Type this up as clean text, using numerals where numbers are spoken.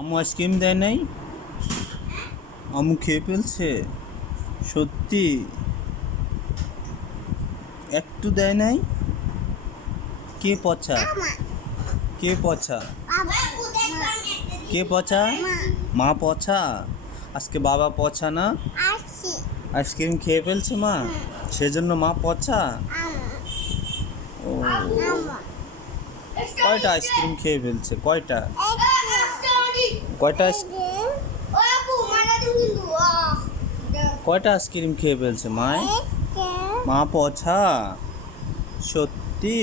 আম্মু আইসক্রিম দেয় নাই? আম্মু খেয়ে ফেলছে? সত্যি? একটু দেয় নাই? কে পচা? কে পচা? কে পচা? মা পচা? আজকে বাবা পচা না? আইসক্রিম খেয়ে ফেলছে মা, সেজন্য মা পচা? ও, কয়টা আইসক্রিম খেয়ে ফেলছে? কয়টা? কয়টা কয়টা আইসক্রিম খেয়ে ফেলছে মায়? মা পচা? সত্যি?